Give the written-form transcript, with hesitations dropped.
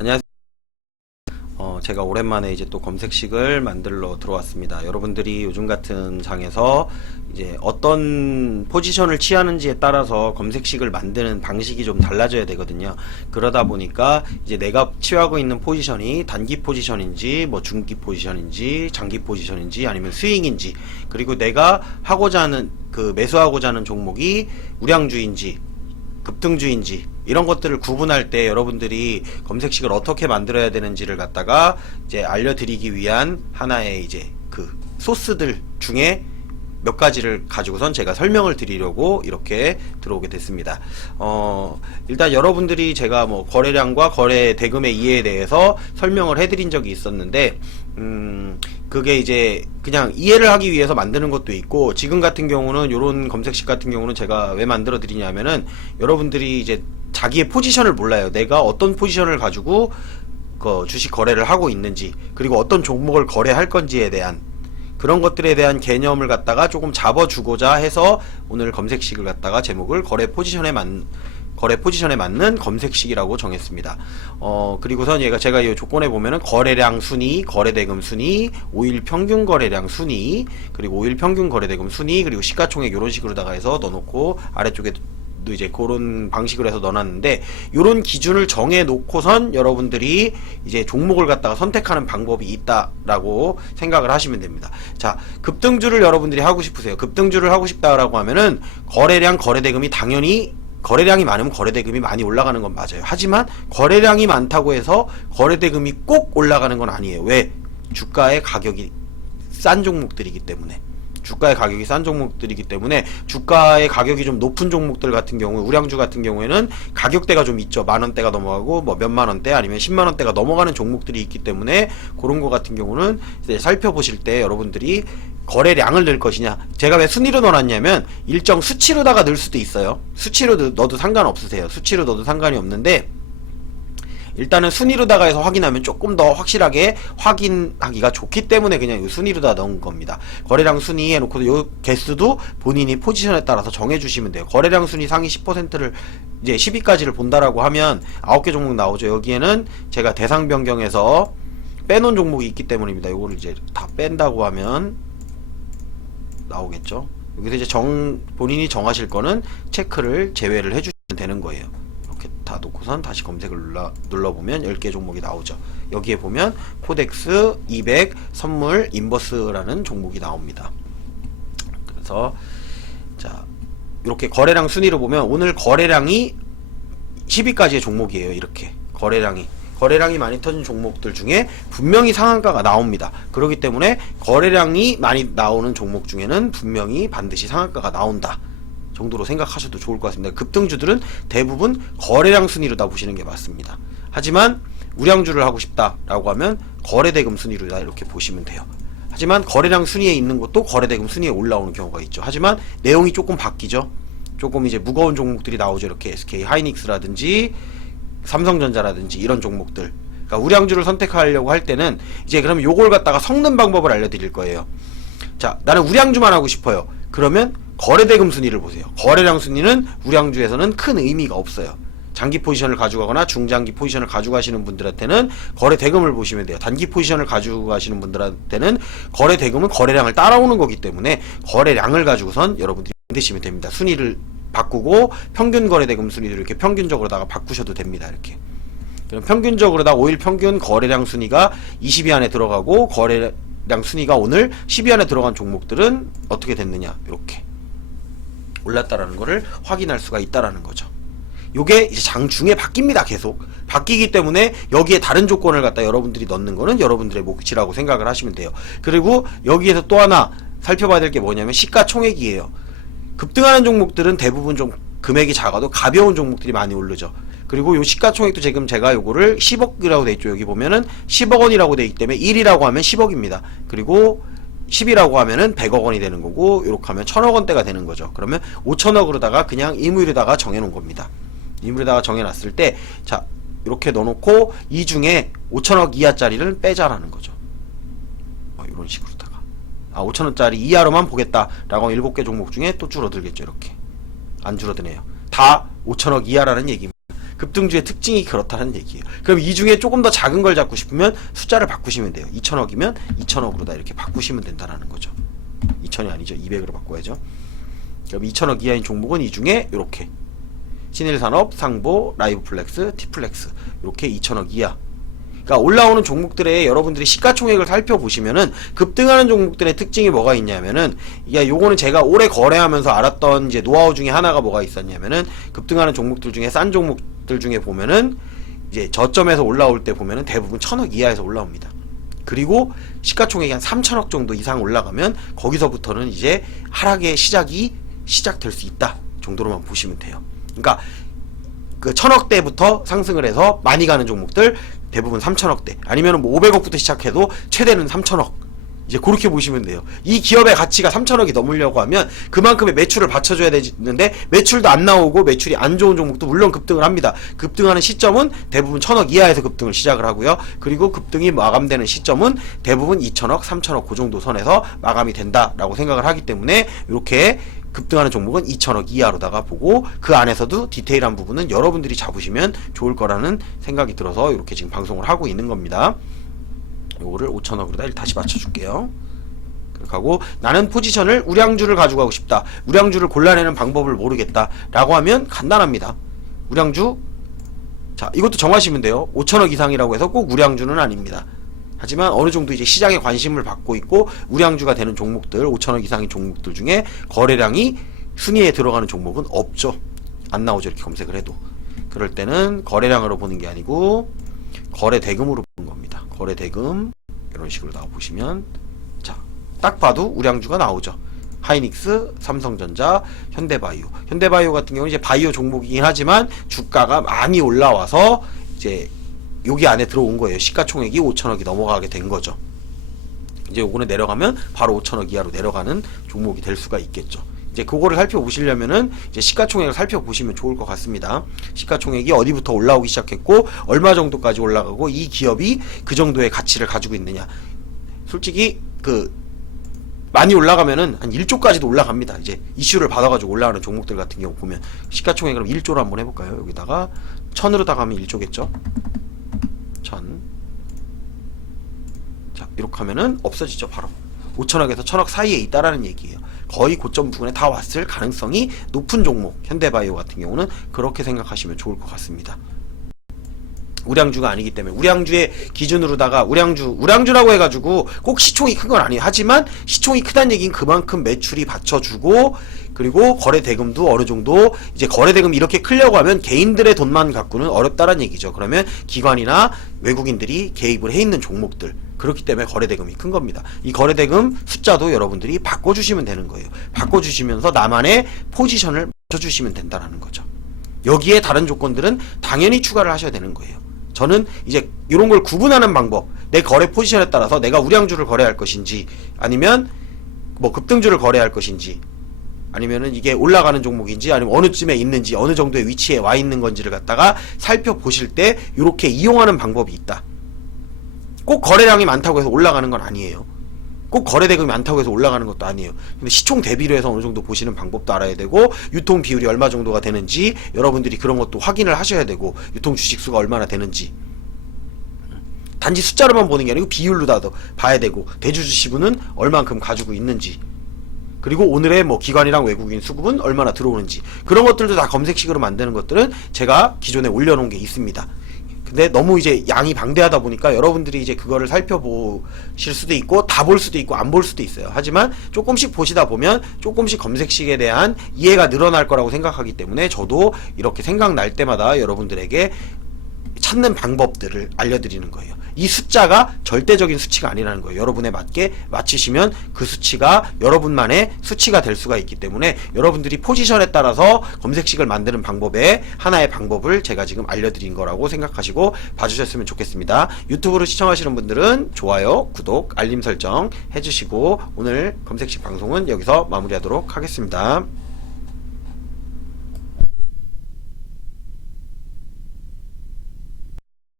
안녕하세요. 제가 오랜만에 이제 또 검색식을 만들러 들어왔습니다. 여러분들이 요즘 같은 장에서 이제 어떤 포지션을 취하는지에 따라서 검색식을 만드는 방식이 좀 달라져야 되거든요. 그러다 보니까 이제 내가 취하고 있는 포지션이 단기 포지션인지 뭐 중기 포지션인지 장기 포지션인지 아니면 스윙인지, 그리고 내가 하고자 하는 매수하고자 하는 종목이 우량주인지 급등주인지 이런 것들을 구분할 때 여러분들이 검색식을 어떻게 만들어야 되는지를 갖다가 이제 알려드리기 위한 하나의 이제 소스들 중에 몇 가지를 가지고선 제가 설명을 드리려고 이렇게 들어오게 됐습니다. 일단 여러분들이 제가 뭐 거래량과 거래 대금의 이해에 대해서 설명을 해드린 적이 있었는데, 그게 이제 그냥 이해를 하기 위해서 만드는 것도 있고, 지금 같은 경우는 요런 검색식 같은 경우는 제가 왜 만들어 드리냐면은 여러분들이 이제 자기의 포지션을 몰라요. 내가 어떤 포지션을 가지고 주식 거래를 하고 있는지, 그리고 어떤 종목을 거래할 건지에 대한 그런 것들에 대한 개념을 갖다가 조금 잡아주고자 해서 오늘 검색식을 갖다가 제목을 거래 포지션에 맞는 검색식이라고 정했습니다. 그리고선 제가 이 조건에 보면은 거래량 순위, 거래대금 순위, 5일 평균 거래량 순위, 그리고 5일 평균 거래대금 순위, 그리고 시가총액 이런 식으로다가 해서 넣어놓고 아래쪽에 또 이제 그런 방식으로 해서 넣어놨는데, 요런 기준을 정해 놓고선 여러분들이 이제 종목을 갖다가 선택하는 방법이 있다라고 생각을 하시면 됩니다. 자, 급등주를 여러분들이 하고 싶으세요. 급등주를 하고 싶다라고 하면은 거래량, 거래대금이 당연히 거래량이 많으면 거래대금이 많이 올라가는 건 맞아요. 하지만 거래량이 많다고 해서 거래대금이 꼭 올라가는 건 아니에요. 왜? 주가의 가격이 싼 종목들이기 때문에. 주가의 가격이 싼 종목들이기 때문에 주가의 가격이 좀 높은 종목들 같은 경우, 우량주 같은 경우에는 가격대가 좀 있죠. 만원대가 넘어가고 뭐 몇만원대 아니면 10만원대가 넘어가는 종목들이 있기 때문에 그런 거 같은 경우는 이제 살펴보실 때 여러분들이 거래량을 넣을 것이냐, 제가 왜 순위로 넣어놨냐면 일정 수치로다가 넣을 수도 있어요. 수치로 넣어도 상관없으세요. 수치로 넣어도 상관이 없는데, 일단은 순위로다가 해서 확인하면 조금 더 확실하게 확인하기가 좋기 때문에 그냥 이 순위로다 넣은 겁니다. 거래량 순위 해놓고 요 개수도 본인이 포지션에 따라서 정해주시면 돼요. 거래량 순위 상위 10%를 이제 10위까지를 본다라고 하면 9개 종목 나오죠. 여기에는 제가 대상 변경해서 빼놓은 종목이 있기 때문입니다. 요거를 이제 다 뺀다고 하면 나오겠죠. 여기서 이제 본인이 정하실 거는 체크를 제외를 해주시면 되는 거예요. 다 놓고선 다시 검색을 눌러보면 10개 종목이 나오죠. 여기에 보면 코덱스, 200, 선물, 인버스라는 종목이 나옵니다. 그래서 자, 이렇게 거래량 순위로 보면 오늘 거래량이 10위까지의 종목이에요. 이렇게 거래량이 많이 터진 종목들 중에 분명히 상한가가 나옵니다. 그렇기 때문에 거래량이 많이 나오는 종목 중에는 분명히 반드시 상한가가 나온다 정도로 생각하셔도 좋을 것 같습니다. 급등주들은 대부분 거래량 순위로다 보시는 게 맞습니다. 하지만 우량주를 하고 싶다라고 하면 거래대금 순위로다 이렇게 보시면 돼요. 하지만 거래량 순위에 있는 것도 거래대금 순위에 올라오는 경우가 있죠. 하지만 내용이 조금 바뀌죠. 조금 이제 무거운 종목들이 나오죠. 이렇게 SK 하이닉스라든지 삼성전자라든지 이런 종목들. 그러니까 우량주를 선택하려고 할 때는 이제 그러면 요걸 갖다가 섞는 방법을 알려드릴 거예요. 자, 나는 우량주만 하고 싶어요. 그러면 거래대금 순위를 보세요. 거래량 순위는 우량주에서는 큰 의미가 없어요. 장기 포지션을 가져가거나 중장기 포지션을 가져가시는 분들한테는 거래대금을 보시면 돼요. 단기 포지션을 가져가시는 분들한테는 거래대금은 거래량을 따라오는 거기 때문에 거래량을 가지고선 여러분들이 만드시면 됩니다. 순위를 바꾸고 평균 거래대금 순위를 이렇게 평균적으로다가 바꾸셔도 됩니다. 이렇게. 그럼 평균적으로다 5일 평균 거래량 순위가 20위 안에 들어가고 거래량 순위가 오늘 10위 안에 들어간 종목들은 어떻게 됐느냐, 이렇게 올랐다라는 거를 확인할 수가 있다라는 거죠. 요게 이제 장중에 바뀝니다. 계속 바뀌기 때문에 여기에 다른 조건을 갖다 여러분들이 넣는 거는 여러분들의 몫이라고 생각을 하시면 돼요. 그리고 여기에서 또 하나 살펴봐야 될 게 뭐냐면 시가총액이에요. 급등하는 종목들은 대부분 좀 금액이 작아도 가벼운 종목들이 많이 오르죠. 그리고 요 시가총액도 지금 제가 요거를 10억이라고 돼 있죠. 여기 보면은 10억 원이라고 돼 있기 때문에 1이라고 하면 10억입니다. 그리고 10이라고 하면은 100억 원이 되는 거고, 요렇게 하면 1000억 원대가 되는 거죠. 그러면 5천억으로다가 그냥 임의로다가 정해놓은 겁니다. 임의로다가 정해놨을 때, 자, 이렇게 넣어놓고 이 중에 5천억 이하짜리를 빼자라는 거죠. 이런 식으로다가 5천원짜리 이하로만 보겠다라고 하면 7개 종목 중에 또 줄어들겠죠. 이렇게 안 줄어드네요. 다 5천억 이하라는 얘기입니다. 급등주의 특징이 그렇다는 얘기예요. 그럼 이 중에 조금 더 작은 걸 잡고 싶으면 숫자를 바꾸시면 돼요. 2천억이면 2천억으로 다 이렇게 바꾸시면 된다는 거죠. 2천이 아니죠. 200으로 바꿔야죠. 그럼 2천억 이하인 종목은 이 중에 이렇게 신일산업, 상보, 라이브플렉스, 티플렉스 이렇게 2천억 이하. 그러니까 올라오는 종목들의 여러분들이 시가총액을 살펴보시면은 급등하는 종목들의 특징이 뭐가 있냐면은, 야, 요거는 제가 오래 거래하면서 알았던 이제 노하우 중에 하나가 뭐가 있었냐면은, 급등하는 종목들 중에 싼 종목들 중에 보면은 이제 저점에서 올라올 때 보면은 대부분 1,000억 이하에서 올라옵니다. 그리고 시가총액이 한 3,000억 정도 이상 올라가면 거기서부터는 이제 하락의 시작이 시작될 수 있다 정도로만 보시면 돼요. 그러니까 그 1,000억대부터 상승을 해서 많이 가는 종목들 대부분 3,000억대, 아니면 뭐 500억부터 시작해도 최대는 3,000억, 이제 그렇게 보시면 돼요. 이 기업의 가치가 3,000억이 넘으려고 하면 그만큼의 매출을 받쳐줘야 되는데 매출도 안 나오고 매출이 안 좋은 종목도 물론 급등을 합니다. 급등하는 시점은 대부분 1,000억 이하에서 급등을 시작을 하고요. 그리고 급등이 마감되는 시점은 대부분 2,000억, 3,000억 그 정도 선에서 마감이 된다라고 생각을 하기 때문에 이렇게 급등하는 종목은 2,000억 이하로다가 보고, 그 안에서도 디테일한 부분은 여러분들이 잡으시면 좋을 거라는 생각이 들어서 이렇게 지금 방송을 하고 있는 겁니다. 요거를 5,000억으로 다시 맞춰줄게요. 그렇게 하고, 나는 포지션을 우량주를 가지고 가고 싶다, 우량주를 골라내는 방법을 모르겠다 라고 하면 간단합니다. 우량주, 자, 이것도 정하시면 돼요. 5,000억 이상이라고 해서 꼭 우량주는 아닙니다. 하지만 어느 정도 이제 시장에 관심을 받고 있고 우량주가 되는 종목들, 5,000억 이상의 종목들 중에 거래량이 순위에 들어가는 종목은 없죠. 안 나오죠. 이렇게 검색을 해도. 그럴 때는 거래량으로 보는 게 아니고 거래 대금으로 보는 겁니다. 거래 대금, 이런 식으로 나와 보시면, 자, 딱 봐도 우량주가 나오죠. 하이닉스, 삼성전자, 현대바이오. 현대바이오 같은 경우는 이제 바이오 종목이긴 하지만 주가가 많이 올라와서 이제 여기 안에 들어온 거예요. 시가총액이 5,000억이 넘어가게 된 거죠. 이제 요거는 내려가면 바로 5,000억 이하로 내려가는 종목이 될 수가 있겠죠. 이제 그거를 살펴보시려면은 이제 시가총액을 살펴보시면 좋을 것 같습니다. 시가총액이 어디부터 올라오기 시작했고 얼마 정도까지 올라가고 이 기업이 그 정도의 가치를 가지고 있느냐. 솔직히 그 많이 올라가면은 한 1조까지도 올라갑니다. 이제 이슈를 받아가지고 올라가는 종목들 같은 경우 보면 시가총액 그럼 1조로 한번 해볼까요? 여기다가 1000으로다가 하면 1조겠죠. 1000. 자, 이렇게 하면은 없어지죠. 바로 5,000억에서 1,000억 사이에 있다라는 얘기예요. 거의 고점 부근에 다 왔을 가능성이 높은 종목, 현대바이오 같은 경우는 그렇게 생각하시면 좋을 것 같습니다. 우량주가 아니기 때문에, 우량주의 기준으로다가 우량주라고 해가지고 꼭 시총이 큰 건 아니에요. 하지만 시총이 크다는 얘기는 그만큼 매출이 받쳐주고, 그리고 거래 대금도 어느 정도, 이제 거래 대금이 이렇게 크려고 하면 개인들의 돈만 갖고는 어렵다는 얘기죠. 그러면 기관이나 외국인들이 개입을 해 있는 종목들, 그렇기 때문에 거래 대금이 큰 겁니다. 이 거래 대금 숫자도 여러분들이 바꿔주시면 되는 거예요. 바꿔주시면서 나만의 포지션을 맞춰주시면 된다는 거죠. 여기에 다른 조건들은 당연히 추가를 하셔야 되는 거예요. 저는 이제 이런 걸 구분하는 방법, 내 거래 포지션에 따라서 내가 우량주를 거래할 것인지, 아니면 뭐 급등주를 거래할 것인지, 아니면은 이게 올라가는 종목인지, 아니면 어느 쯤에 있는지, 어느 정도의 위치에 와 있는 건지를 갖다가 살펴보실 때 이렇게 이용하는 방법이 있다. 꼭 거래량이 많다고 해서 올라가는 건 아니에요. 꼭 거래 대금이 많다고 해서 올라가는 것도 아니에요. 근데 시총 대비로 해서 어느 정도 보시는 방법도 알아야 되고, 유통 비율이 얼마 정도가 되는지 여러분들이 그런 것도 확인을 하셔야 되고, 유통 주식수가 얼마나 되는지, 단지 숫자로만 보는 게 아니고 비율로도 봐야 되고, 대주주 지분은 얼만큼 가지고 있는지, 그리고 오늘의 뭐 기관이랑 외국인 수급은 얼마나 들어오는지, 그런 것들도 다 검색식으로 만드는 것들은 제가 기존에 올려놓은 게 있습니다. 근데 너무 이제 양이 방대하다 보니까 여러분들이 이제 그거를 살펴보실 수도 있고 다 볼 수도 있고 안 볼 수도 있어요. 하지만 조금씩 보시다 보면 조금씩 검색식에 대한 이해가 늘어날 거라고 생각하기 때문에 저도 이렇게 생각날 때마다 여러분들에게 찾는 방법들을 알려드리는 거예요. 이 숫자가 절대적인 수치가 아니라는 거예요. 여러분에 맞게 맞추시면 그 수치가 여러분만의 수치가 될 수가 있기 때문에 여러분들이 포지션에 따라서 검색식을 만드는 방법에 하나의 방법을 제가 지금 알려드린 거라고 생각하시고 봐주셨으면 좋겠습니다. 유튜브로 시청하시는 분들은 좋아요, 구독, 알림 설정 해주시고 오늘 검색식 방송은 여기서 마무리하도록 하겠습니다.